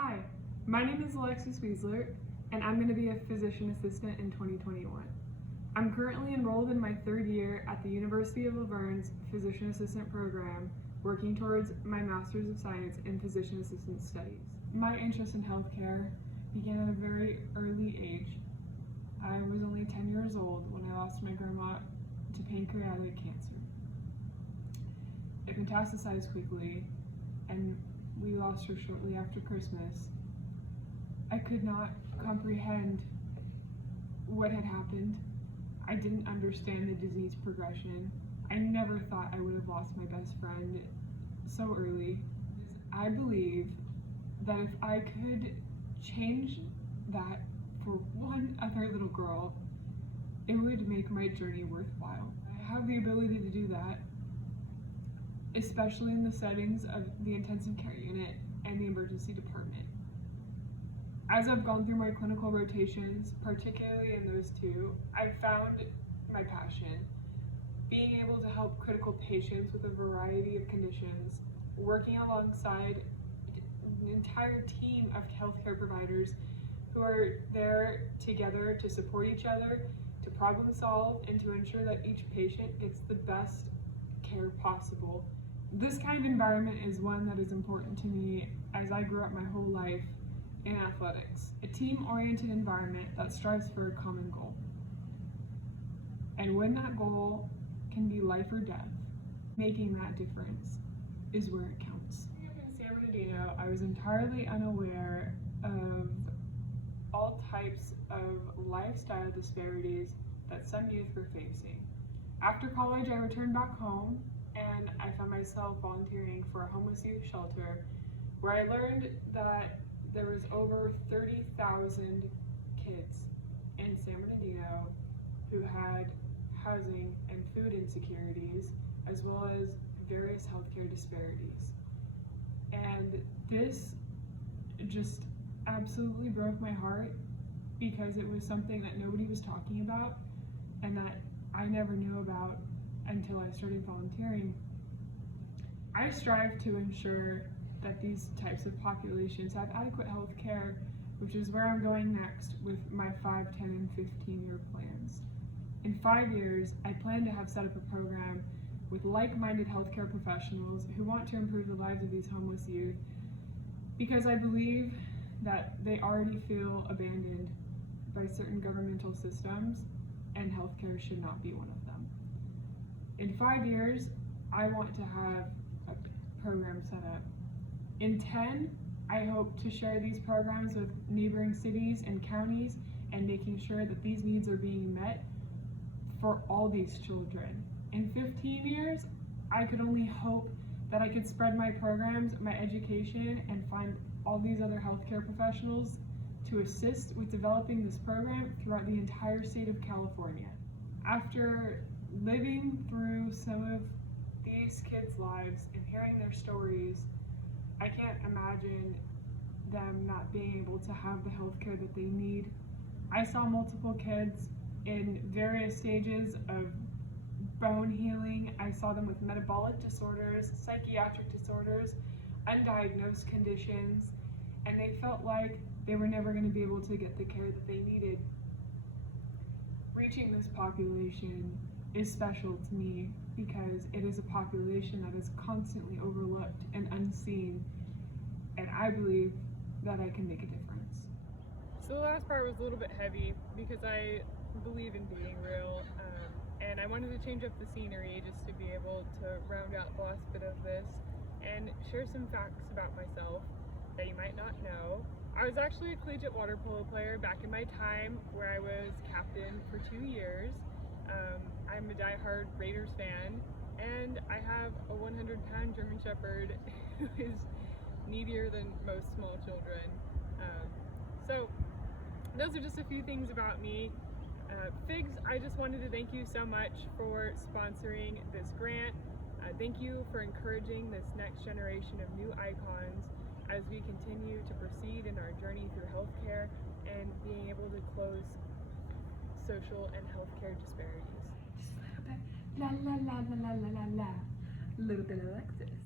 Hi, my name is Alexis Wiesler, and I'm going to be a physician assistant in 2021. I'm currently enrolled in my third year at the University of Laverne's Physician Assistant program, working towards my Master's of Science in Physician Assistant Studies. My interest in healthcare began at a very early age. I was only 10 years old when I lost my grandma to pancreatic cancer. It metastasized quickly, and we lost her shortly after Christmas. I could not comprehend what had happened. I didn't understand the disease progression. I never thought I would have lost my best friend so early. I believe that if I could change that for one other little girl, it would make my journey worthwhile. I have the ability to do that, especially in the settings of the intensive care unit and the emergency department. As I've gone through my clinical rotations, particularly in those two, I've found my passion. Being able to help critical patients with a variety of conditions, working alongside an entire team of healthcare providers who are there together to support each other, to problem solve, and to ensure that each patient gets the best care possible. This kind of environment is one that is important to me as I grew up my whole life in athletics. A team-oriented environment that strives for a common goal. And when that goal can be life or death, making that difference is where it counts. In San Bernardino, I was entirely unaware of all types of lifestyle disparities that some youth were facing. After college, I returned back home and I found myself volunteering for a homeless youth shelter, where I learned that there was over 30,000 kids in San Bernardino who had housing and food insecurities, as well as various healthcare disparities. And this just absolutely broke my heart, because it was something that nobody was talking about and that I never knew about until I started volunteering. I strive to ensure that these types of populations have adequate health care, which is where I'm going next with my 5, 10, and 15-year plans. In 5 years, I plan to have set up a program with like-minded healthcare professionals who want to improve the lives of these homeless youth, because I believe that they already feel abandoned by certain governmental systems, and healthcare should not be one of them. In 5 years, I want to have a program set up. In 10, I hope to share these programs with neighboring cities and counties, and making sure that these needs are being met for all these children. In 15 years, I could only hope that I could spread my programs, my education, and find all these other healthcare professionals to assist with developing this program throughout the entire state of California. After living through some of these kids' lives and hearing their stories, I can't imagine them not being able to have the healthcare that they need. I saw multiple kids in various stages of bone healing. I saw them with metabolic disorders, psychiatric disorders, undiagnosed conditions, and they felt like they were never going to be able to get the care that they needed. Reaching this population is special to me, because it is a population that is constantly overlooked and unseen, and I believe that I can make a difference. So the last part was a little bit heavy, because I believe in being real, and I wanted to change up the scenery just to be able to round out the last bit of this and share some facts about myself that you might not know. I was actually a collegiate water polo player back in my time, where I was captain for 2 years. I'm a diehard Raiders fan, and I have a 100-pound German Shepherd who is needier than most small children. So those are just a few things about me. FIGS, I just wanted to thank you so much for sponsoring this grant. Thank you for encouraging this next generation of new icons as we continue to proceed in our journey through healthcare and being able to close social and healthcare disparities. Just a little bit, la la la la la la la la, a little bit of Alexis.